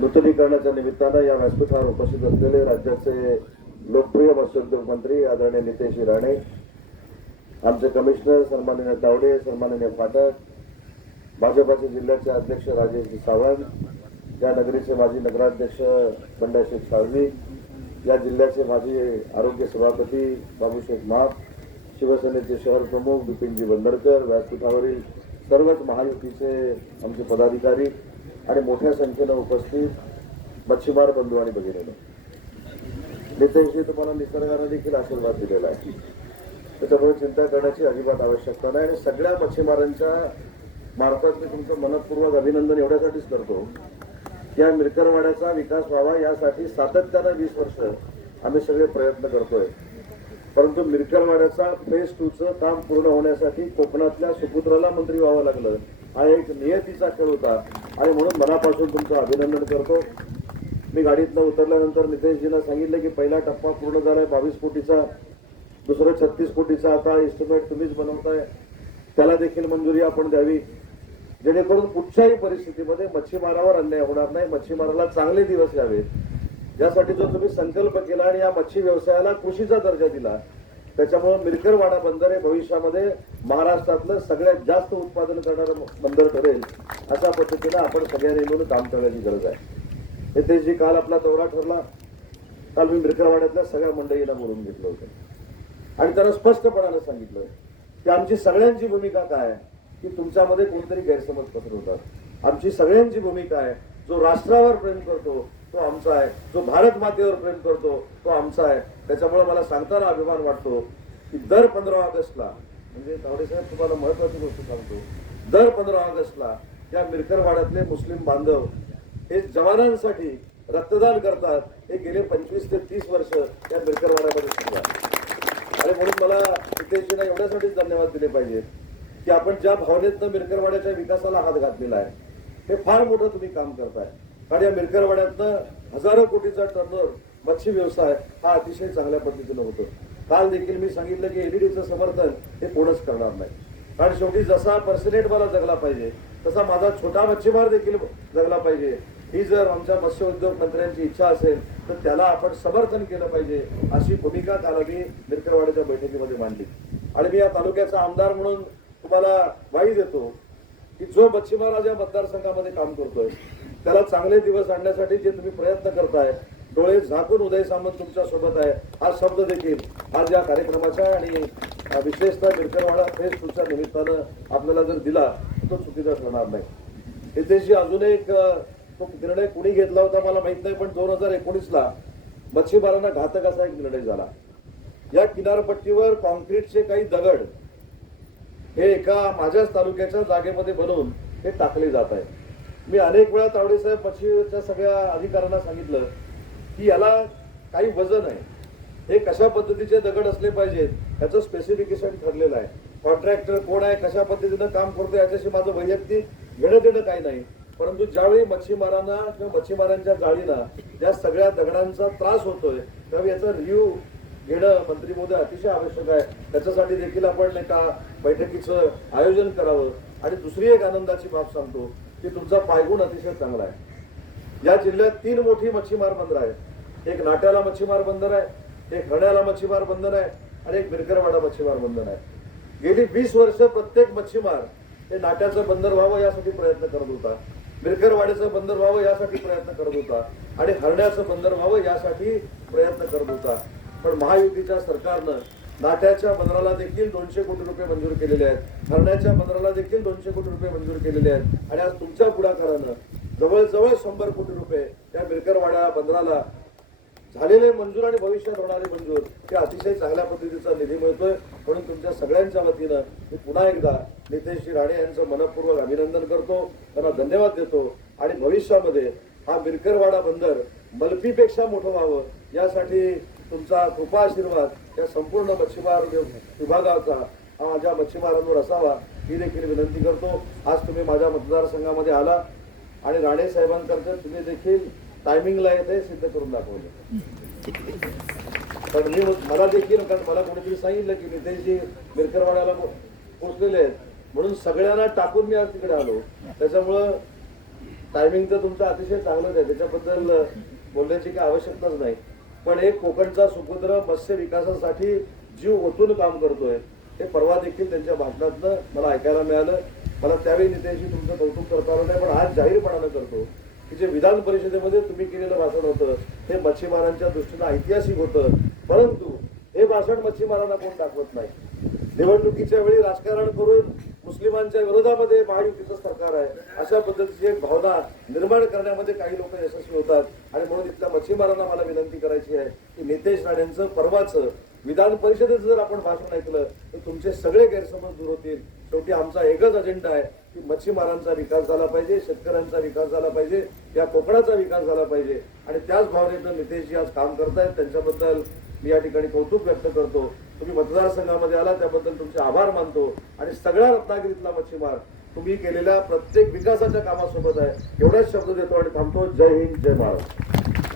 नूतनीकरणाच्या निमित्तानं या व्यासपीठावर उपस्थित असलेले राज्याचे लोकप्रिय मत्स्योद्योग मंत्री आदरणीय नितेश राणे आमचे कमिशनर सन्माननीय तावडे सन्माननीय फाटक भाजपाचे जिल्ह्याचे अध्यक्ष राजेश सावंत या नगरीचे माजी नगराध्यक्ष बंडाशेख साळवी या जिल्ह्याचे माजी आरोग्य सभापती बाबूशेख माप शिवसेनेचे शहर प्रमुख बिपिनजी बंदरकर व्यासपीठावरील सर्वच महायुतीचे आमचे पदाधिकारी आणि मोठ्या संख्येनं उपस्थित मच्छीमार बंधू आणि भगिनीनं. नेत्यांशी तुम्हाला निसर्गानं देखील आशीर्वाद दिलेला आहे. त्याच्यामुळे चिंता करण्याची अजिबात आवश्यकता नाही आणि सगळ्या मच्छीमारांच्या मार्फत मी तुमचं मनपूर्वक अभिनंदन एवढ्यासाठीच करतो. की या मिरकरवाड्याचा विकास व्हावा यासाठी सातत्यानं वीस वर्ष आम्ही सगळे प्रयत्न करतोय. परंतु मिरकरवाड्याचा फेज टूचं काम पूर्ण होण्यासाठी कोकणातल्या सुपुत्राला मंत्री व्हावं लागलं. हा एक नियतीचा खेळ होता. आणि म्हणून मनापासून तुमचं अभिनंदन करतो. मी गाडीतनं उतरल्यानंतर नितेशजींना सांगितलं की पहिला टप्पा पूर्ण झालाय बावीस कोटीचा. दुसरं छत्तीस कोटीचा आता एस्टिमेट तुम्हीच बनवताय. त्याला देखील मंजुरी आपण द्यावी. जेणेकरून कुठच्याही परिस्थितीमध्ये मच्छीमारावर अन्याय होणार नाही. मच्छीमाराला चांगले दिवस यावेत. यासाठी जो तुम्ही संकल्प केला आणि या मच्छी व्यवसायाला कृषीचा दर्जा दिला त्याच्यामुळे मिरकरवाडा बंदर हे भविष्यामध्ये महाराष्ट्रातलं सगळ्यात जास्त उत्पादन करणारं बंदर ठरेल अशा पद्धतीनं आपण सगळ्यांनी मिळून काम करण्याची गरज आहे. नितेशजी काल आपला दौरा ठरला. काल मी मिरकरवाड्यातल्या सगळ्या मंडळीला बोलून घेतलं होतं. आणि त्यांना स्पष्टपणानं सांगितलं की आमची सगळ्यांची भूमिका काय आहे की तुमच्यामध्ये कोणतरी गैरसमज पसरवतात. आमची सगळ्यांची भूमिका आहे जो राष्ट्रावर प्रेम करतो तो आमचा आहे. जो भारत मातेवर प्रेम करतो तो आमचा आहे. त्याच्यामुळे मला सांगताना अभिमान वाटतो की दर पंधरा ऑगस्टला म्हणजे तावडे साहेब तुम्हाला महत्वाची गोष्ट सांगतो दर पंधरा ऑगस्टला या मिरकरवाड्यातले मुस्लिम बांधव हे जवानांसाठी रक्तदान करतात. हे गेले पंचवीस ते तीस वर्ष या मिरकरवाड्यामध्ये सुरू आहे. आणि म्हणून मला नितेशजींना एवढ्यासाठीच धन्यवाद दिले पाहिजेत की आपण ज्या भावनेतनं मिरकरवाड्याच्या विकासाला हात घातलेला आहे हे फार मोठं तुम्ही काम करताय. कारण या मिरकरवाड्यातनं हजारो कोटीचा टर्नओव्हर मच्छी व्यवसाय हा अतिशय चांगल्या पद्धतीनं होतो. काल देखील मी सांगितलं की एलईडीचं समर्थन हे कोणच करणार नाही. कारण शेवटी जसा पर्सनेट मला जगला पाहिजे तसा माझा छोटा मच्छीमार देखील जगला पाहिजे. ही जर आमच्या मत्स्य उद्योग मंत्र्यांची इच्छा असेल तर त्याला आपण समर्थन केलं पाहिजे अशी भूमिका काल आम्ही मिरकरवाड्याच्या बैठकीमध्ये मांडली. आणि मी या तालुक्याचा आमदार म्हणून तुम्हाला वाई देतो की जो मच्छीमार आज या मतदारसंघामध्ये काम करतोय त्याला चांगले दिवस आणण्यासाठी जे तुम्ही प्रयत्न करताय डोळे झाकून उदय सामंत तुमच्यासोबत आहे हा शब्द देखील आज या कार्यक्रमाच्या आणि विशेषतः मिरकरवाडा फेस टूच्या निमित्तानं आपल्याला जर दिला तो चुकीचा ठरणार नाही. हितेशजी अजून एक तो निर्णय कुणी घेतला होता मला माहीत नाही पण दोन हजार एकोणीसला मच्छीमारांना घातक असा एक निर्णय झाला. या किनारपट्टीवर कॉन्क्रीटचे काही दगड हे एका माझ्याच तालुक्याच्या जागेमध्ये बनवून हे टाकले जात आहे मी अनेक वेळा तावडे साहेब मच्छीच्या सगळ्या अधिकाऱ्यांना सांगितलं की याला काही वजन आहे. हे कशा पद्धतीचे दगड असले पाहिजेत याचं स्पेसिफिकेशन ठरलेलं आहे. कॉन्ट्रॅक्टर कोण आहे कशा पद्धतीनं काम करतो याच्याशी माझं वैयक्तिक घेणं देणं काही नाही. परंतु ज्यावेळी मच्छीमारांना किंवा मच्छीमारांच्या जाळीला या सगळ्या दगडांचा त्रास होतोय त्यावेळी याचा रिव्ह्यू घेणं मंत्री मोदी अतिशय आवश्यक आहे. त्याच्यासाठी देखील आपण एका बैठकीचं आयोजन करावं. आणि दुसरी एक आनंदाची बाब सांगतो की तुमचा पायगुण अतिशय चांगला आहे. या जिल्ह्यात तीन मोठी मच्छीमार बंदर आहेत. एक नाट्याला मच्छीमार बंदर आहे एक हण्याला मच्छीमार बंदर आहे आणि एक बिरकरवाडा मच्छीमार बंदर आहे. गेली वीस वर्ष प्रत्येक मच्छीमार हे नाट्याचं बंदर व्हावं यासाठी प्रयत्न करत होता. बिरकरवाड्याचं बंदर व्हावं यासाठी प्रयत्न करत होता. आणि हरण्याचं बंदर व्हावं यासाठी प्रयत्न करत होता. पण महायुतीच्या सरकारनं नाट्याच्या बंदराला देखील दोनशे कोटी रुपये मंजूर केलेले आहेत. धरण्याच्या बंदराला देखील दोनशे कोटी रुपये मंजूर केलेले आहेत. आणि आज तुमच्या पुढाकारानं जवळजवळ शंभर कोटी रुपये या मिरकरवाड्या बंदराला झालेले मंजूर आणि भविष्यात होणारे मंजूर हे अतिशय चांगल्या पद्धतीचा निधी मिळतोय. म्हणून तुमच्या सगळ्यांच्या वतीनं मी पुन्हा एकदा नितेशजी राणे यांचं मनपूर्वक अभिनंदन करतो. त्यांना धन्यवाद देतो. आणि भविष्यामध्ये हा बिरकरवाडा बंदर मल्पीपेक्षा मोठं व्हावं यासाठी तुमचा कृपा आशीर्वाद या संपूर्ण मच्छीमार विभागाचा हा माझ्या मच्छीमारांवर असावा ही देखील विनंती करतो. आज तुम्ही माझ्या मतदारसंघामध्ये आला आणि राणे साहेबांकरता तुम्ही देखील टायमिंगला येते सिद्ध करून दाखवलं. पण मी मला देखील कारण मला कोणीतरी सांगितलं की नितेशजी मिरकरवाड्याला पोचलेले आहेत. म्हणून सगळ्यांना टाकून मी आज तिकडे आलो. त्याच्यामुळं टायमिंग तर तुमचं अतिशय चांगलंच आहे. त्याच्याबद्दल बोलण्याची काही आवश्यकताच नाही. पण एक कोकणचा सुपुत्र मत्स्य विकासासाठी जीव ओतून काम करतोय. हे परवा देखील त्यांच्या भाषणातनं मला ऐकायला मिळालं. मला त्यावेळी नेत्यांशी तुमचं कौतुक करता आलं नाही पण आज जाहीरपणानं करतो की जे विधान परिषदेमध्ये तुम्ही केलेलं भाषण होतं हे मच्छीमारांच्या दृष्टीनं ऐतिहासिक होतं. परंतु हे भाषण मच्छीमारांना कोण दाखवत नाही? निवडणुकीच्या वेळी राजकारण करून मुस्लिमांच्या विरोधामध्ये महायुतीचं सरकार आहे. अशा पद्धतीची एक भावना निर्माण करण्यामध्ये काही लोक यशस्वी होतात. आणि म्हणून इथल्या मच्छीमारांना मला विनंती करायची आहे की नितेश राणेंचं परवाचं विधान परिषदेचं जर आपण भाषण ऐकलं तर तुमचे सगळे गैरसमज दूर होतील. शेवटी आमचा एकच अजेंडा आहे की मच्छीमारांचा विकास झाला पाहिजे शेतकऱ्यांचा विकास झाला पाहिजे या कोकणाचा विकास झाला पाहिजे. आणि त्याच भावनेनं नितेशजी आज काम करतायत. त्यांच्याबद्दल मी या ठिकाणी कौतुक व्यक्त करतो. तुम्ही मतदारसंघामध्ये आला त्याबद्दल तुमचे आभार मानतो. आणि सगळ्या रत्नागिरीतला मच्छीमार तुम्ही केलेल्या प्रत्येक विकासाच्या कामासोबत आहे. एवढाच शब्द देतो आणि थांबतो. जय हिंद जय महाराष्ट्र